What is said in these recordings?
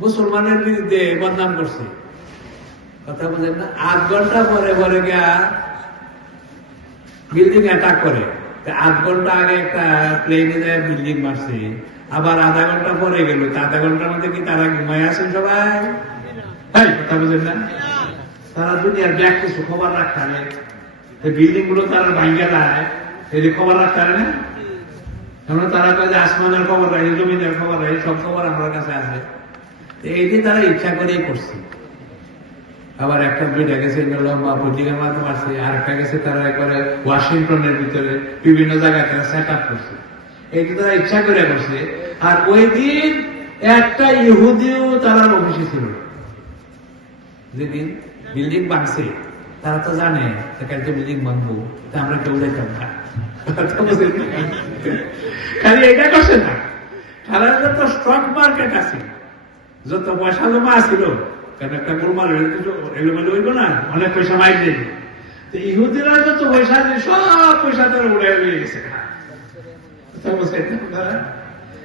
মুসলমানের বিরুদ্ধে বদনাম করছে। কথা বলেন না? আধ ঘণ্টা পরে পরে গিয়া বিল্ডিং অ্যাটাক করে। আধ ঘণ্টা আগে একটা প্লেনে যায় বিল্ডিং মারছে। আবার আধা ঘণ্টা পরে গেল। আধা ঘণ্টার মধ্যে কি তারা ঘুমাই আছেন সবাই? কথা বলেন না? তারা দুনিয়ার ব্যাগ কিছু খবর রাখতে হবে বিল্ডিংগুলো তারা ভাঙ্গে দেয় খবর রাখতে হবে না? তারা যে আসমানের খবর রাখি, জমিনের খবর রাখি, সব খবর আমার কাছে আছে। তো এইটি তারা ইচ্ছা করেই করছে। আবার একটা দুইটা গেছে লম্বা পত্রিকার মাধ্যমে আছে, আর একটা গেছে তারা একবারে ওয়াশিংটনের ভিতরে বিভিন্ন জায়গায় তারা সেট আপ করছে এইটি তারা ইচ্ছা করে করছে, আর ওই দিন একটা ইহুদিও তারা অফিসে ছিল। যেদিন বিল্ডিং বাঁধছে তারা তো জানে একটা বিল্ডিং বাঁধবো তা আমরা কেউ যাইতাম না। খালি এটা করছে না। খেলার যত স্টক মার্কেট আছে। যত পয়সা জমা আছিল কারণ একটা গোলমাল এলোমেলো হইব না, অনেক পয়সা মাইর দেবে। তো ইহুদিরা যত পয়সা দিয়ে সব পয়সা তারা উড়ে হয়ে গেছে?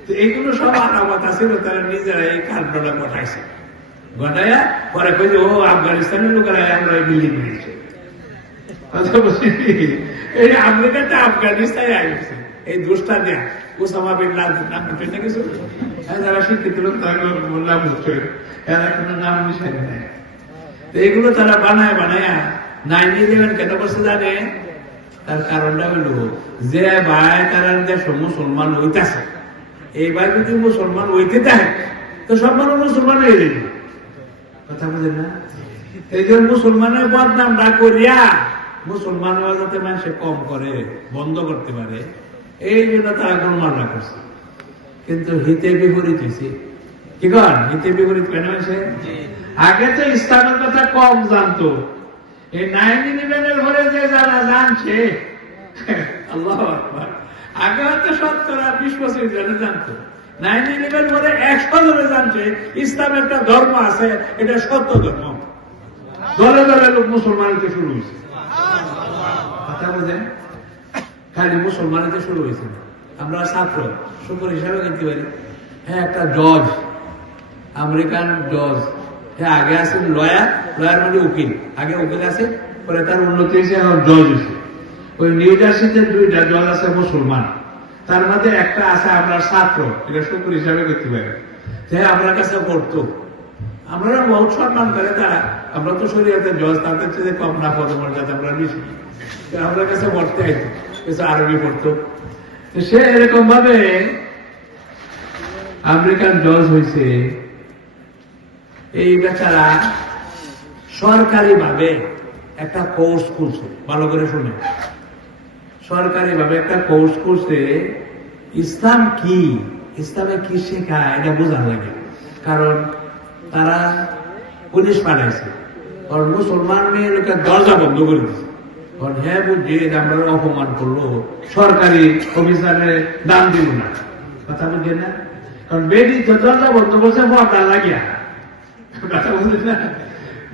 তো এইগুলো সব আরামত আছিল তারা নিজেরা এই কাণ্ডটা ঘটাইছে ঘটাইয়া পরে কই ও, আফগানিস্তানের লোকেরা আমরা এই বিল্ডিং নিয়েছে এই আমেরিকাতে আফগানিস্তানে আসছে এই দোষটা দেয়া। ওসামা বিন লাদেন নাম না কিছু হ্যাঁ, যারা শিক্ষিত লোক তারা বললাম উঠে এরা কোনো নাম মিশাই নেয় তো এগুলো তারা বানায় বানায়। নাইন ইলেভেন কেন করছে জানে? তার কারণটা হইল যে ভাই তারা দেশ মুসলমান হইতাছে এইবার যদি মুসলমান হইতে দেয় তো সব মানুষ মুসলমান হয়ে যাবে কথা বুঝেন না? এই যে মুসলমানের বদনাম না করিয়া মুসলমান যাতে মানুষে কম করে বন্ধ করতে পারে এই জন্য করছে। কিন্তু হিতে বিপরীত হয়েছে। কি হিতে বিপরীত কেন হয়েছে? আগে তো ইসলামের কথা কম জানতো। এই নাইন ইলেভেনের ঘরে যে যারা জানছে আল্লাহ আগে হয়তো শতকরা বিশ পঁচিশ জনে জানতো। নাইন ইলেভেন পরে একশো জনে জানছে ইসলাম একটা ধর্ম আছে এটা সত্য ধর্ম। দলে দলে লোক মুসলমানিতে শুরু হয়েছে। কথা বোঝেন? খালি মুসলমানিতে শুরু হয়েছে। আমরা ছাত্র শুক্র হিসাবে কিনতে পারি। হ্যাঁ একটা জজ, আমেরিকান জজ। হ্যাঁ আগে আছেন লয়ার লয়ার মানে উকিল। আগে উকিল আছে, পরে তার উন্নতি হয়েছে, এখন জজ হয়েছে। ওই নিউ জার্সিতে দুইটা জজ আছে মুসলমান। তার মধ্যে একটা আছে আমরা ছাত্র, এটা শুক্র হিসাবে করতে পারি। হ্যাঁ আমার কাছে পড়তো। আমরা বহুত সম্মান করে তারা। আমরা তো শরীয়তে জজ, তাদের চেয়ে কম না, পদমর্যাদা আমরা তো আমরা কাছে পড়তে আইতো কিছু আরবি পড়তো। সে এরকম ভাবে আমেরিকান জজ হয়েছে এই বেচারা সরকারি ভাবে একটা কোর্স করছে ভালো করে শুনে। সরকারি ভাবে একটা কোর্স করছে ইসলাম কি? ইসলামে কি শেখায়? এটা বোঝার লাগে। কারণ তারা পুলিশ পাঠাইছে। কারণ মুসলমান মেয়ে লোকের দরজা বন্ধ করে কারণ হ্যাঁ বুঝছি আমরা অপমান করল। সরকারি অফিসারের দাম দিব না। কথা বুঝছে না? কারণ বেদি তো দরজা বন্ধ করছে লাগিয়া। কথা না?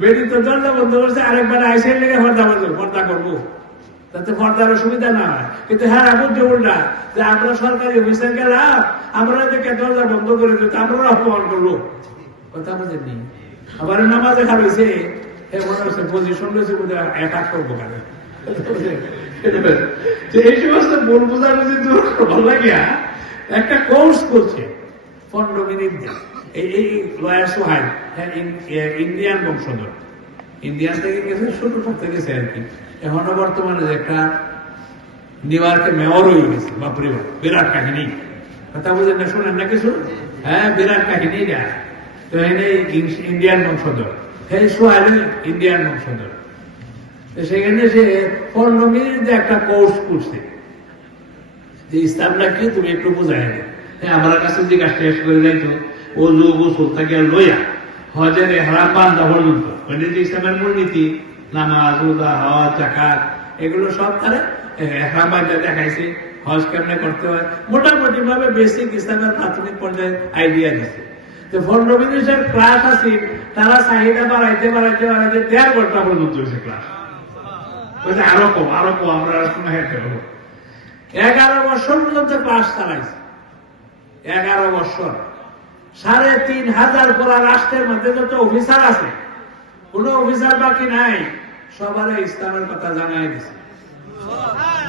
বেদি তো দরজা বন্ধ করছে আরেকবার আইসের লেগে পর্দা বন্ধ পর্দা করব। তাতে পর্দার না কিন্তু হ্যাঁ বুঝছে উল্টা, যে আমরা সরকারি অফিসে গেলাম, আমরা এদিকে দরজা বন্ধ করে দিতে আমরা অপমান করল কথা বুঝেননি আবার নামাজে খাবেছে, এ মনে হচ্ছে পজিশন রয়েছে অ্যাটাক করব কেন? এই সমস্ত বোঝাবুঝি দূর লাগিয়া একটা কোর্স করছে। পনেরো মিনিট এই লয়ার হ্যাঁ ইন্ডিয়ান বংশধর। ইন্ডিয়ান থেকে গেছে ছোট থেকে গেছে আর কি। এখনও বর্তমানে একটা নিউ ইয়র্কে মেয়র হয়ে গেছে, বাপরে বাপ, বিরাট কাহিনী। কথা বুঝেন না, শোনেন না কিছু? হ্যাঁ বিরাট কাহিনী তো এনে ইন- ইন্ডিয়ান বংশধর। হ্যাঁ সোহাইল ইন্ডিয়ান বংশধর। সেখানে সে পনেরো মিনিট একটা কোর্স করছে। যে ইসলামটা কি তুমি একটু বোঝাই না হ্যাঁ আমার কাছে জিজ্ঞাসা শেষ করে যাইতো। ও লোক গোসল থেকে লইয়া হজের হারাম বান্ধা পর্যন্ত ওইটা যে ইসলামের মূলনীতি, নামাজ, রোজা হওয়া চাকাত এগুলো সব তারা হারাম বান্ধা দেখাইছে। হজ কেমনে করতে হয়? মোটামুটি ভাবে বেসিক ইসলামের প্রাথমিক পর্যায়ে আইডিয়া দিছে। তো মিনিটের ক্লাস আছে, তারা চাহিদা বাড়াইতে বাড়াইতে বাড়াইতে দেড় ঘণ্টা পর্যন্ত হয়েছে ক্লাস এগারো পাশ এগারো সাড়ে তিন হাজার রাষ্ট্রের মধ্যে অফিসার আছে, কোন অফিসার বাকি নাই, সবার ইসলামের কথা জানাই দিছে।